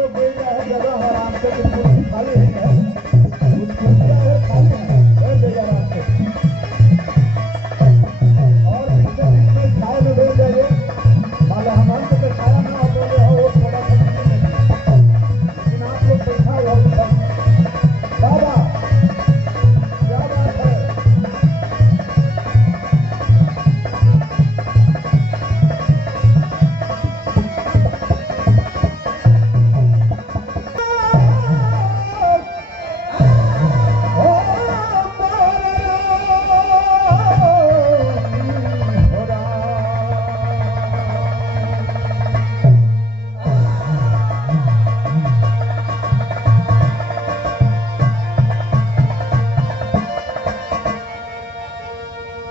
लोग दे रहे हैं जगह आराम से, बिल्कुल खाली नहीं है, कुछ कुर्सियां है खाली है, बैठ जाइए आराम से। और पीछे बीच में छाया में बैठ जाइए, माला हमान को तो छाया ना हो बोले हो वो थोड़ा सा नहीं, लेकिन आप लोग बैठा हुआ ऊपर। बाबा क्या बात है।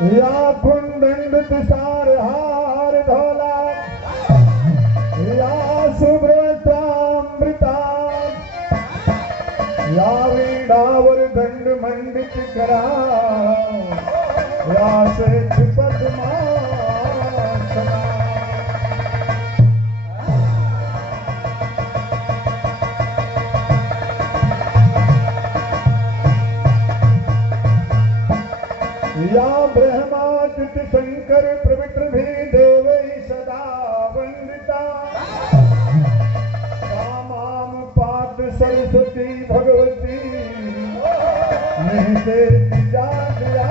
या कुंदन तुषार हार धौला, या शुभ्रतामृता, या वीणावर दंड मंडित करा, या श्वेत पद्मासना। या ब्रह्मादित्य शंकर प्रवित्र देवै सदा वंदिता, माम पाद सरस्वती भगवती निहिते जागया।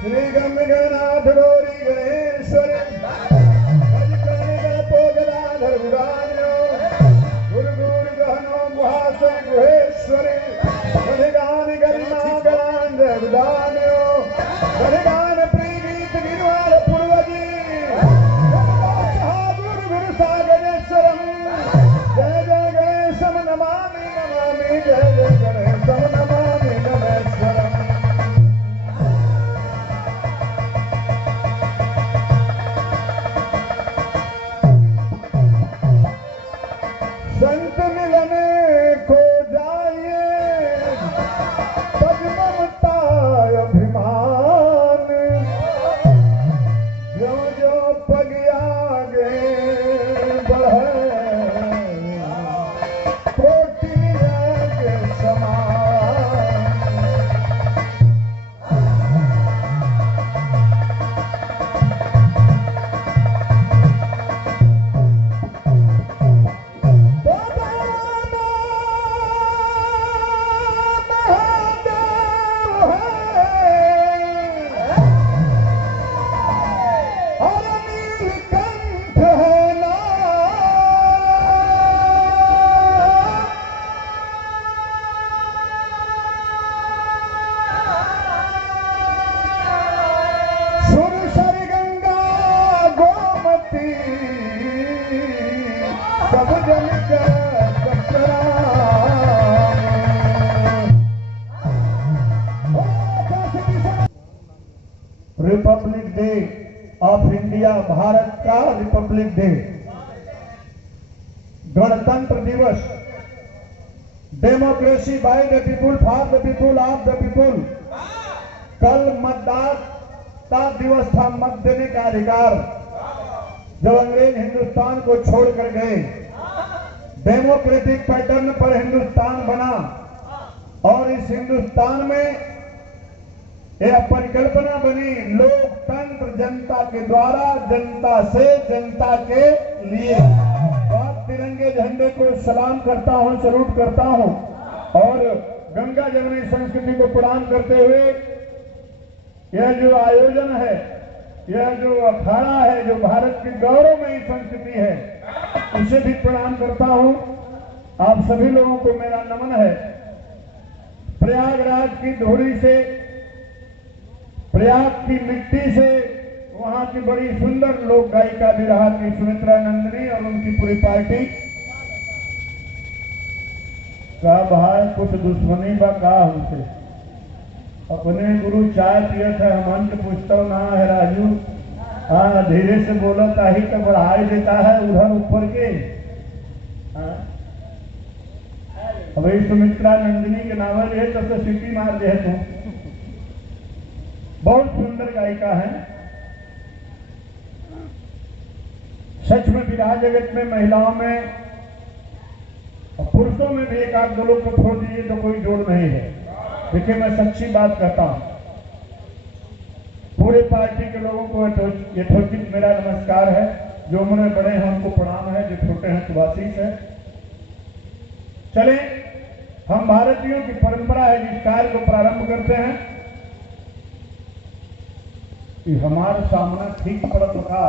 श्री गम गणनाथ गौरी गणेश्वर गुरु गुरु गहनो गुहासन गुहेश्वर गणगान गरिमा गणान जगदान्यो गणगान प्रीत गिरवाल पूर्वजी गुरु गुरु सागरेश्वरम। जय जय गणेशम नमामि नमामि, जय जय गणेशम नमामि नमेश्वरम। संत मिलने को जाइए पद ममता अभिमान, जो जो पग आगे बढ़े कोटि के समान। Republic day of India, Bharat का रिपब्लिक डे, गणतंत्र दिवस, democracy by the people for the people of the people. कल मतदाता दिवस था, मत देने का अधिकार। जब अंग्रेज हिंदुस्तान को छोड़कर गए, डेमोक्रेटिक पैटर्न पर हिंदुस्तान बना और इस हिंदुस्तान में यह परिकल्पना बनी लोकतंत्र, जनता के द्वारा, जनता से, जनता के लिए। और तिरंगे झंडे को सलाम करता हूं, सल्यूट करता हूं और गंगा जमुनी संस्कृति को प्रणाम करते हुए यह जो आयोजन है, यह जो अखाड़ा है, जो भारत की गौरवमयी संस्कृति है, उसे भी प्रणाम करता हूं। आप सभी लोगों को मेरा नमन है। प्रयागराज की धूड़ी से, प्रयाग की मिट्टी से, वहां की बड़ी सुंदर लोक गायिका भी रहा थी सुमित्रा नंदिनी और उनकी पूरी पार्टी का। भाई कुछ दुश्मनी बा का हमसे, अपने गुरु चाय पिए थे, हमन के पूछता ना है राजू, हाँ धीरे से बोलता ही तो बढ़ाई देता है उधर ऊपर के। हाँ अभी सुमित्रा नंदिनी के नावल है तब से सीटी मार दे तू। बहुत सुंदर गायिका है। सच में विवाह जगत में महिलाओं में और पुरुषों में भी एक आध दो लोग को छोड़ दीजिए तो कोई जोड़ नहीं है। देखिए मैं सच्ची बात कहता हूं, पूरे पार्टी के लोगों को यथोचित मेरा नमस्कार है। जो उम्र में बड़े हैं उनको प्रणाम है, जो छोटे हैं सुभाषीष है। चले, हम भारतीयों की परंपरा है जिस कार्य को प्रारंभ करते हैं कि हमारे सामने ठीक पड़त का